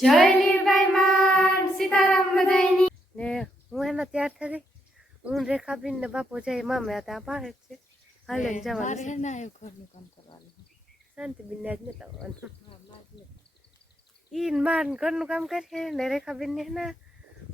જય લીરબાઈ માન સીતારામ બધાયની ને હું એમાં તૈયાર થઈ ગઈ. હું રેખાબેન ને બાપુ જાય મામે હતા પાસે છે હાલે જવાનું મારે હે ના એ ઘરનું કામ કરવાનું શાંતિબેન ને જ નતા આવવાનું. હા મારે ઈ માન ઘરનું કામ કરે ને રેખાબેન ને ના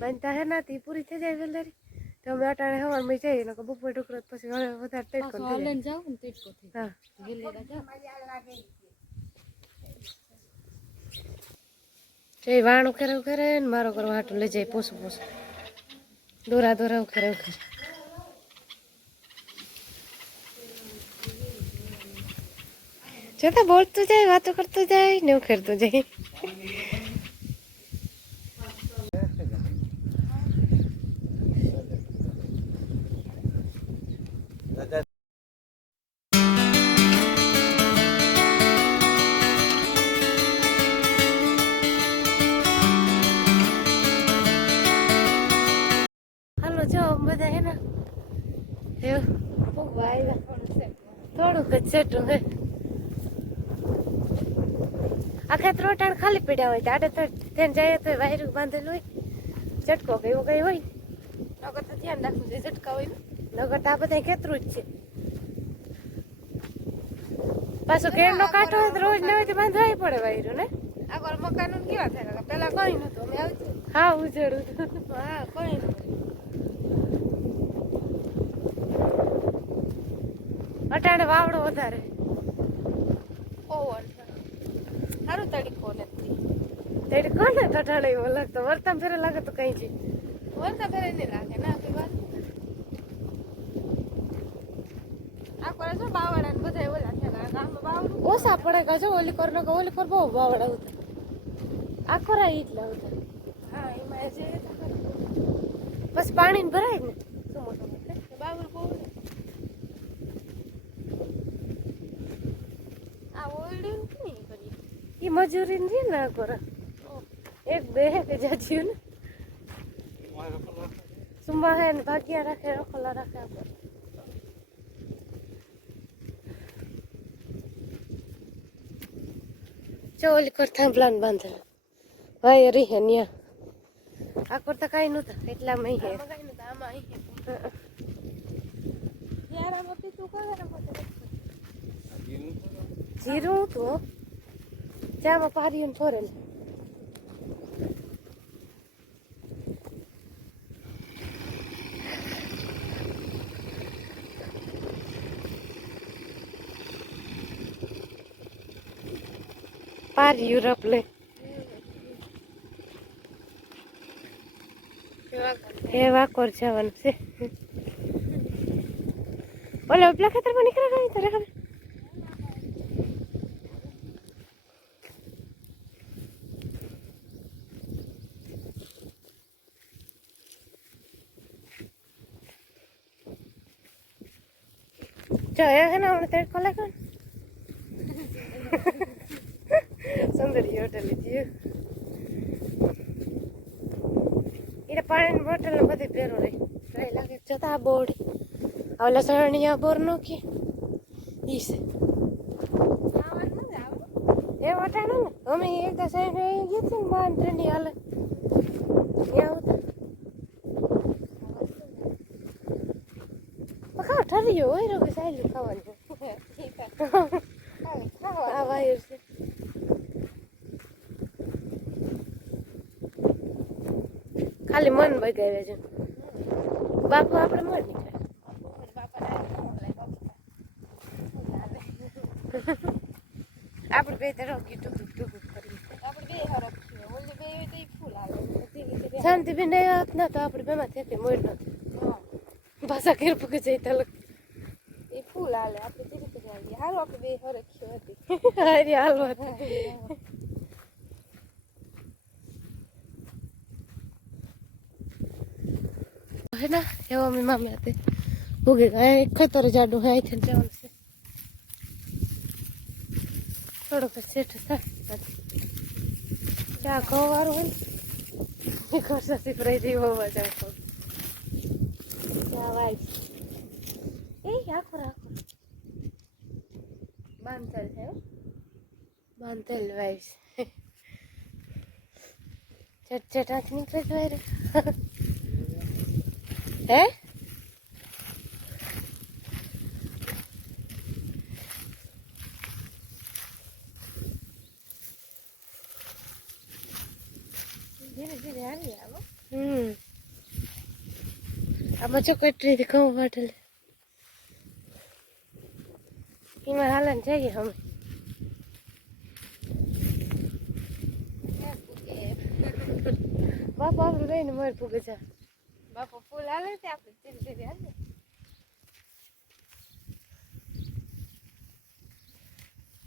બનતા હે ના તી પૂરી થઈ જાય વેલરી તો અમે અટાણે હવાર માં જઈએ ને બપોર ઢોકરો પછી હવે વધારે ટેકો થઈ હાલે જાવ ને ટેકો થી. હા વેલેરા જાવ જય વાણ ઉખેરે ઉખેરે ને મારો કરવા હાટું લઈ જાય પોસું પોસું દોરા દોરા ઉખેરે ઉખેરે જોતા બોલતું જાય વાતો કરતું જાય ને ઉખેરતું જાય. હાલો જો બધા હે ને થોડુંક જ સેટું હે આખા ત્રોટાણ ખાલી પડ્યા હોય આડે તેને જાય તો વાયરું બાંધેલું હોય ઝટકો કે એવું કઈ હોય નગર તો ધ્યાન રાખવું જોઈએ ઝટકા હોય નગર તો આ બધા ખેતરું જ છે. પાછું કેળનો કાંઠો હોય તો રોજ નવેથી બાંધવાય પડે વાયરું ને આગળ મકાન કેવા થાય પેલા કઈ નતું અમે આવતું હા ઉજળું હા કઈ નતું અટાણે વાવડો વધારે ઓવન સારું તડીકો નથી તડીકો ને અટાણે એવો લાગતો વરતા ફેરે લાગે તો કઈ છે વરતા ફેરે નહીં લાગે ના કઈ વાત આ કરે છો બાવડા ને બધા ઓલા થયા ગામમાં બાવડું ઓછા પડે કા જો ઓલી કર બહુ બાવડા હતા આખો રા ઈ જ લાવતા હા એમાં જે બસ પાણી ભરાય ને બાવડું બહુ એ મજૂરી ને ના કરે એક બે કે જાચ્યું ને સુમા હે ને ભાગ્યા રાખે રખોલા રાખે ચોલી કર થાંભલાને બાંધેલા ભાઈ રી હે ન્યા આ કરતા કઈ નતા એટલામાં હે જીરું તો ચામાં પારી ને ફોરેલ પાર યુરોપ લે એ વાકોર જવાનું છે ઓલા ઉપલા ખેતરમાં નીકળે ગઈ તારે ખબર જો એ હે ને હમણાં તડકો લાગે સુંદરી હોટલ જીવ એને પાણીની બોટલ ને બધી પહેરો રહી લાગે જતા બોર્ડ ઓલા સણિયા બોર નો કે ઈ છે એ વટાણો ને અમે એક દસ સાઈડ ગઈ હતી ને બાર ટ્રેન્ડી હાલે ત્યાં ખાવ ઠર્યો હોય રો કે સાઈડ ખાવાનું આ વાયર છે ખાલી મન બગાડે છે બાપુ આપણે મન નીકળે આપણે બે તો રોકી ટુકુક ટુકુક કરી આપણે બે હરખ ઓલી બે તો ફૂલ આવે શાંતિબેન આવ્યા ના તો આપણે બેમાં થતી મોડ નથી ભાષા કેર પકે જઈ તલક એ ફૂલ હાલે આપણે ધીરે ધીરે આવીએ હાલો આપણે બે હરખ્યો હતી હારી હાલો હતી है ना एवं में मामे आते हो गए खेतर जाडू है इथे जवन से थोड़ो के सेट था क्या खवार हो ने खर्चा से फ्राई दी हो मजा को क्या वाइब ए क्या करा बांधल है बांधल वाइब्स ચટ ચટ આંખ નીકળે તો રે હે ધીરે ધીરે હાલી આવો આમાં જો કેટલી ઘઉં વાટેલ એમાં હાલન જઈએ અમે બાપા આપણે લઈને મારે પૂગે છે બાપા ફૂલ હાલે છે આપણે ધીરે ધીરે હાલે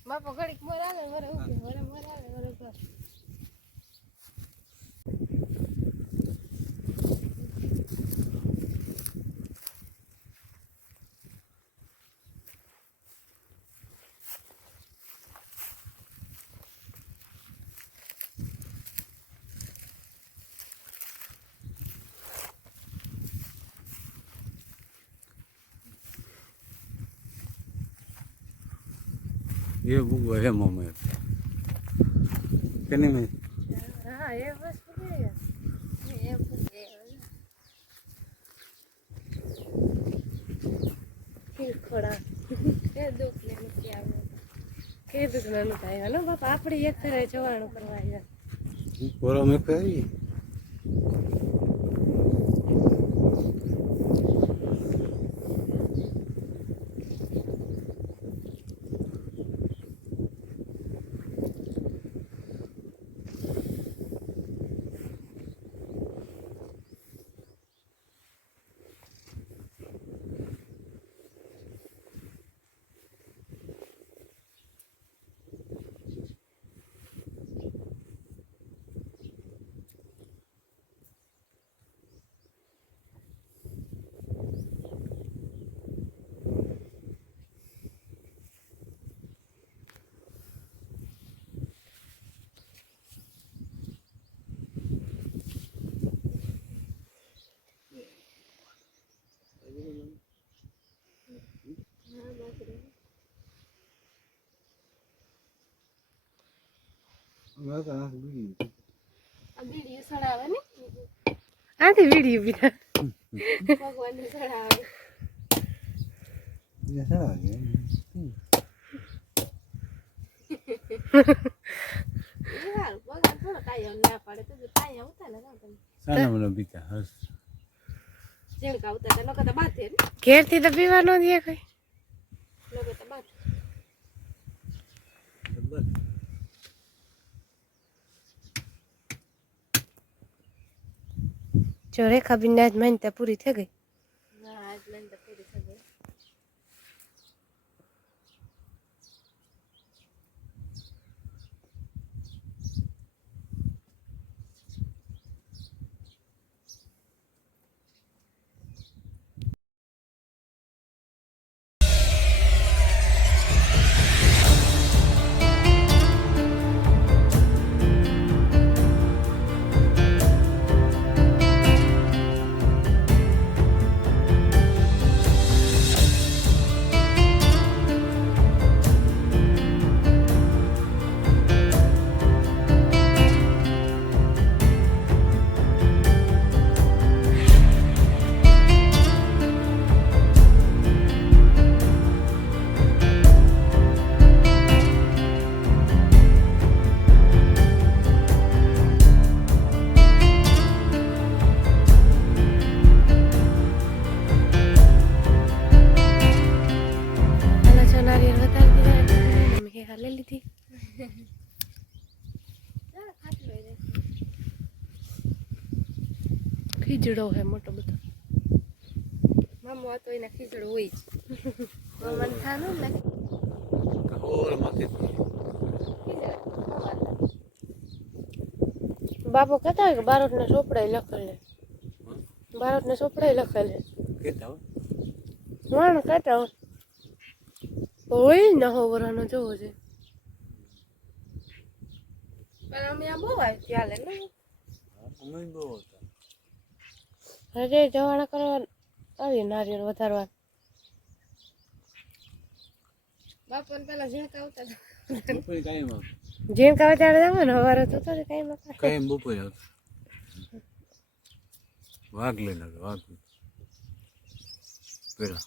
બાપા ઘડીક મોર હાલે વરે ઉભે વરે મોર હાલે વરે ઉભા ये बुक है मम्मी कितने में हाँ ये बस पूगे ये पूगे फिर खड़ा के दुख ने નથી આવ્યો કે દુખ ન થાય હલો બાપા આપણે એક ફેરે જવાનું કરવા આવ્યા पूरा में कही मैं तो ना बुगी આ વિડિયો સડાવે ને આથી વિડિયો બીજા ભગવાનને સડાવે ये है आ गया એ હાલ ભગવાન થોડો કાયો ના પાડે તો કાયા ઉતા ને તમે साना मनो बीता हस જેણકા ઉતા તો લોકો તો બાતે ને ઘેરથી તો પીવાનો દે કઈ લોકો તો બાતે જો રેખા બેન આજ માન્યતા પૂરી થઈ ગઈ હા આજ માન્યતા પૂરી થઈ ગઈ ખીજડો હે મોટો બધો મામો હતો એના ખીજડો હોય જ મન થાનું ને और माथे બાપુ કહેતા હોય કે બારોટને ચોપડાય લખેલે બારોટને ચોપડાય લખેલે કેતા વાણ કહેતા હોય ના હો વરાનો જોવો છે પણ અમે આ બહુ આવી ચાલે ને અમે બહુ હતા હજે જવાના કરવા આવી નારિયેળ વધારવા બાપુને પેલા ઝીણકા આવતા બપોરે કાયમ આવતા ઝીણકા વધારે જાવ ને હવારે તો કઈ માં કાયમ બપોરે આવતા વાઘ લઈને આવ્યો, વાઘ પેલા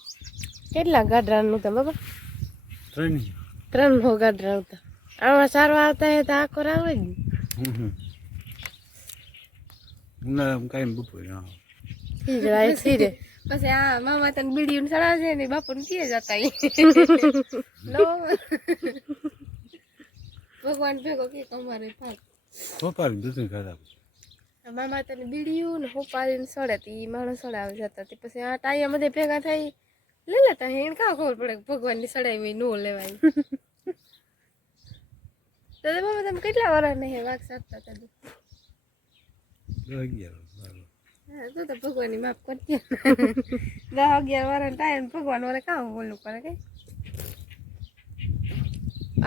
કેટલા ગાડરા હતા બાબા? ત્રણ 3 ગાડરા હતા. આમાં સારવા આવતા હે તો આખો આવે જ ને. ઉનાળામાં કાંઈ બપોરે ખીજડાય ખીરે પછી આ મામા તને બીડીયું સડાવશે ને બાપુ ને કીએ જતા લો ભગવાન ભેગો કે અમારે ભાગ સોપારી દૂધ ખાતા મામા તને બીડીયું ને હોપારીને સડે તો એ માણસ સડાવી જતા તે પછી આ ટાઈયા બધે ભેગા થઈ લઈ લેતા એને કાં ખબર પડે કે ભગવાનની સડાવી નો લેવાય. તો મામા તમે કેટલા વાર નહીં વાઘ સાધતા હતા? 11 હા તો ભગવાનની માફ કરતી 10-11 વાર ટાઈમ ભગવાન વાળે કામ બોલવું પડે કઈ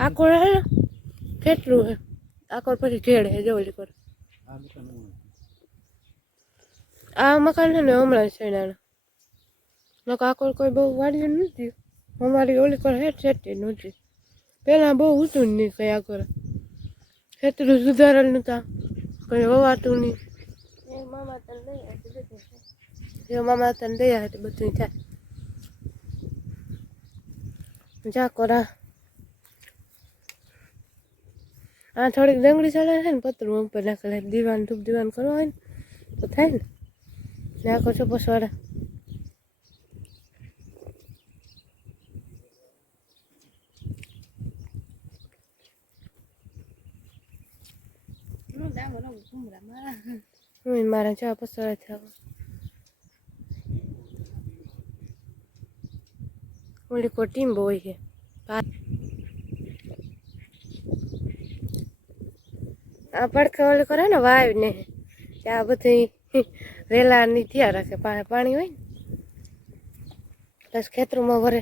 આકોર હે ને કેટલું હે આકોર પછી ઘેડ હે જવલી કરે આ મકાન છે ને હમણાં છેડાનું નકા આકોર કોઈ બહુ વાડ્યું નથી. અમારી ઓલી પર હેઠ સેટી નહોતી પેલા બહુ ઊંચું નહીં કઈ આકોર ખેતરું સુધારેલ નતા કઈ વવાતું નહીં. મામા તને દઈ આવે બધું થાય જા કોરા. આ થોડીક ડંગળી ચડે છે ને પતરું ઉપર નાખેલા દીવાન ધૂપ દીવાન કરવા હોય ને તો થાય ને નાખો છો પસવાડા મારા ચા પસવાડા થયા ઓલી કો ટીમ હોય છે આ પડખે ઓલી કરે ને વાવ ને ત્યાં બધી રેલા ની થયા રાખે પાણી હોય ને બસ ખેતરમાં ભરે.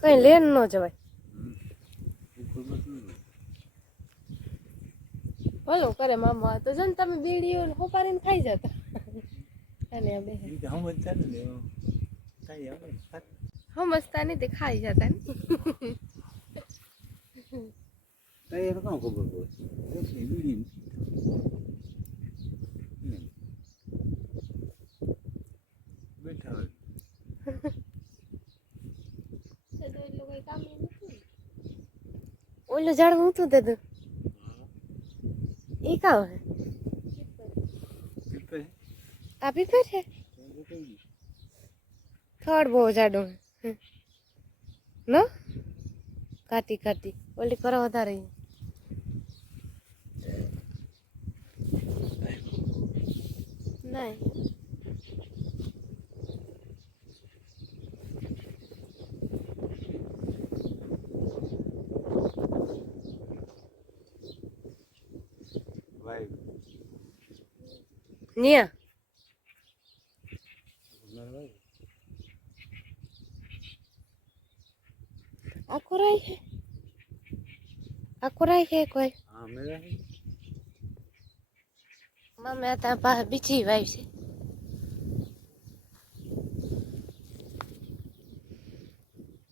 કઈ લેન ન જવાય ભલો કરે મામા તો જન તમે બીડીઓ હોપારીને ખાઈ જતા અને સમજતા નહીં તે ખાઈ જતા ને ખબર બેઠા હોય ઓલું ઝાડ ઊંચું તે તું એ કાં હે આ પીપર છે થડ બહુ જાડું નો કાટી કાટી ઓલી કરો વધારે નહીં Nia. Akurai है कोई हाँ मेरा है मम्मी आता पास बिछी भाई से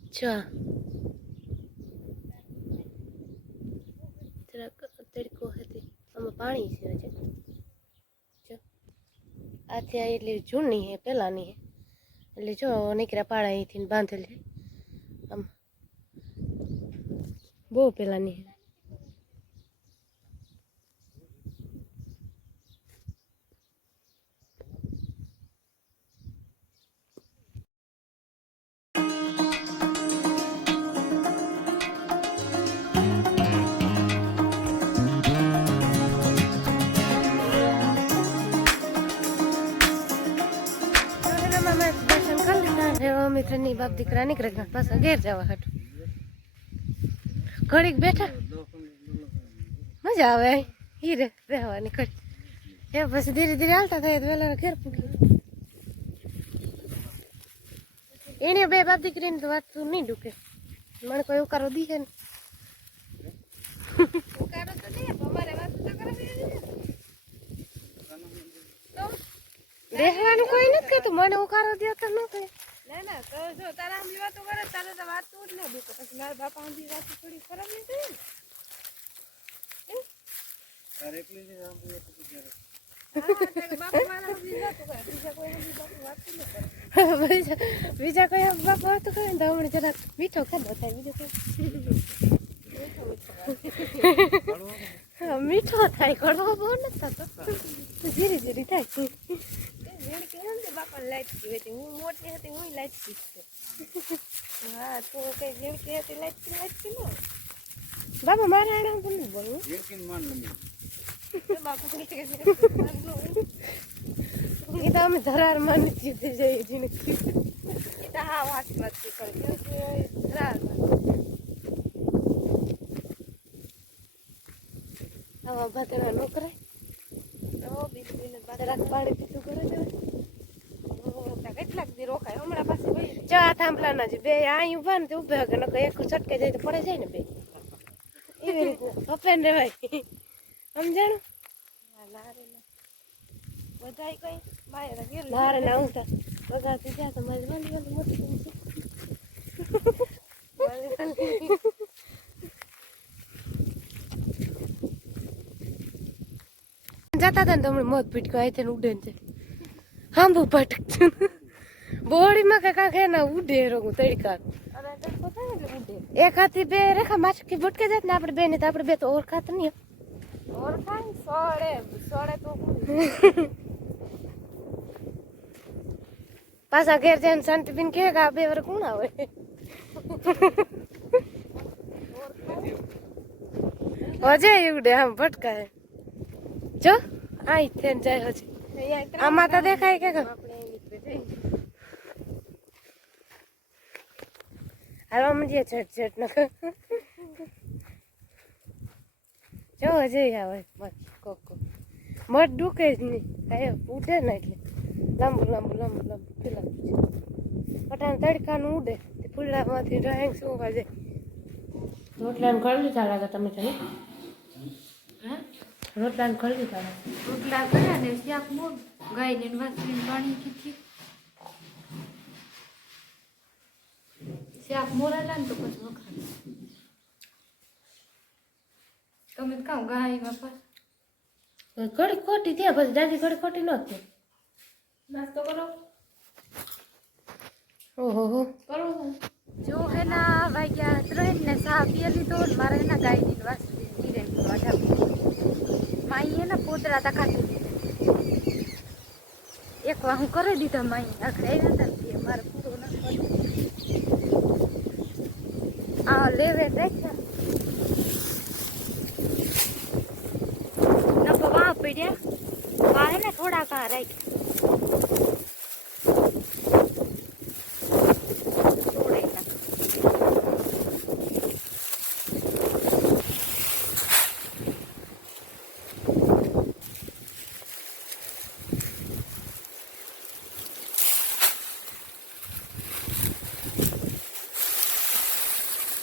अच्छा तेरा तड़को है ते हम पानी से वजह आते आई ले जूनी है पहला नहीं है ले जो निकरा पाड़ा ही थी बांधल है हम वो पहला नहीं है मित्र नहीं बाप दीकरा निकल पास घेर जावा हट घड़ीक बैठा मजा आवे हीरे रहवा निकल हे बस धीरे धीरे हालता था वेला घेर पूगी एने बे बाप दीकरी ने तो बात तू नहीं डुके मन कोई उकारो दी है उकारो तो दे हमारे बात तो करे तो रहવાનું કોઈ નથી કે તું મને ઉકારો દે તો ન થાય ના ના તો જો તારા આમની વાતો કરે તારે તો વાતું જ ના દુખે પછી મારા બાપા આમની વાતો થોડી ખરાબ નહીં થઈ ને તારે એકલી જ સાંભળીએ તો જ્યારે બાપા મારા આમની વાતો કરે બીજા કોઈ આમની બાપા વાતું ન કરે બીજા કોઈ બાપા વાતો કરે ને તો હમણાં જરાક મીઠો ખાધો થાય બીજું કોઈ મીઠો થાય કડવો બહુ નથી થતો ધીરે ધીરે થાય બાપા લાઈટકી હતી હું મોટી હતી હું લાઈટકી હા તું કઈ ઝીણકી હતી લાઈટકી ન બાપા મારા આડા હું નથી બોલવું ઝીણકીને માન લંબી બાપા એ તો અમે ધરાર માની જીતી જઈએ ઝીણકી એ તો હા વાત કરી ધરાર આવા ભાતરા નો કરાય પાણી પીતું કરે છે કેટલાક દી રોકાય હમણાં પાસે ચા થાંભલાના છે બે અહીં ઉભા ને ઉભા કે નકર એક છટકે જાય તો પડે જાય ને બે એવી રીતના હપેન રેવાય સમજાણું બધા કઈ મારે ના હું બગાડતી ત્યાં તો મારી વાલી વાલી મોટી જતા હતા ને તો હમણાં મોત પીટકો આવી છે ઉડે છે હાંભુ પટકતું બોડીમાં કે કાંક એના ઉડે રોગું તડકા એક હાથી બે રેખા માછકી ભટકે જાય ને આપણે બે ને તો આપણે બે તો ઓળખાત નહીં ઓળખાય સોળે તો પાછા ઘેર જઈને શાંતિબીન કહે કે આ બે વાર કોણ આવે હજે ઉડે આમ ભટકાય જો આ થઈને જાય હજી આમાં તો દેખાય કે હાલો મજે છટ છટ ન જો હજી આવે કોકો મત ડૂકે જ નહીં કાંઈ ઉડે ને એટલે લાંબુ લાંબુ લાંબુ લાંબુ પેલા પટાણ તડકાનું ઉડે તે ફૂલડામાંથી ડ્રાઈંગ શું વાજે રોટલાને કરી લીધા લાગે તમે તો હા રોટલાને કરી લીધા રોટલા કર્યા ને શાક મોર ગાયને વાસરીને પાણી કીધી શાક મોરેલા ને તો પછી વખાણ તમે કામ ગાય બાપા ઘડી ખોટી ત્યાં પછી દાદી ઘડી ખોટી ન થયો નાસ્તો કરો ઓહો કરો જો હે ના વાગ્યા 3 ને સા પી લીધો ને મારે એના ગાયની વાસરી ધીરે વાજા માઈ એના પોતરા તકાતી એક વાર હું કરી દીધો માઈ આખરે આવ્યા હતા મારે પૂરો ના આ લેવે રાખ્યા નકો વાહ પડ્યા વાહે ને થોડા કા રાખ્યા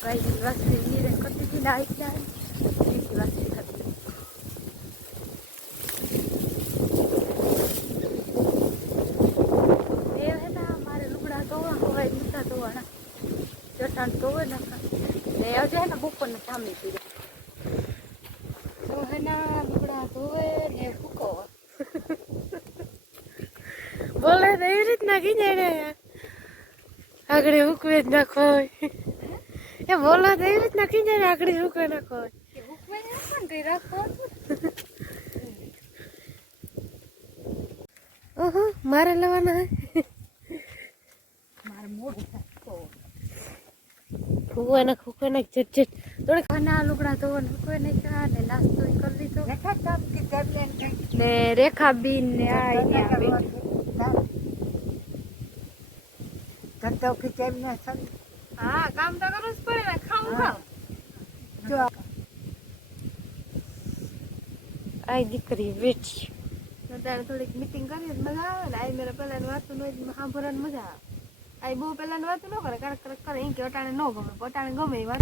Vai se venire con di là e si va a हमारे लुगड़ा तो हवाई नीचा तो चटान तो ना ने अजे ना बपन ने सामने पी तो है ना लुगड़ा तो ने फूको बोले नहीं રીતના કી જાય આગળ હુકવે જ નાખો એ બોલો તો એવી રીતના કી જાય આગળ હુકવે નાખો હુકવે પણ કઈ રાખો ઓહો મારે લેવાના હે મારે મોડું થાય હુકવે નાખ જટ થોડીક ખાના લુગડા તો હુકવે નાખ્યા ને નાસ્તો કરી લીધો ને રેખાબીન ને આ ધંધો ખીચાઈ ને હા કામ તો કરવું જ પડે ને ખાવું ખાવ જો આઈ દીકરી વેચી ત્યારે થોડીક મીટિંગ કરીએ મજા આવે ને આઈ મેરા પેલા વાતું ન સાંભળવાની મજા આવે આઈ બહુ પેલા વાતું ન કરે કરે કરે એ કે અટાણે ન ગમે અટાણે ગમે એ વાત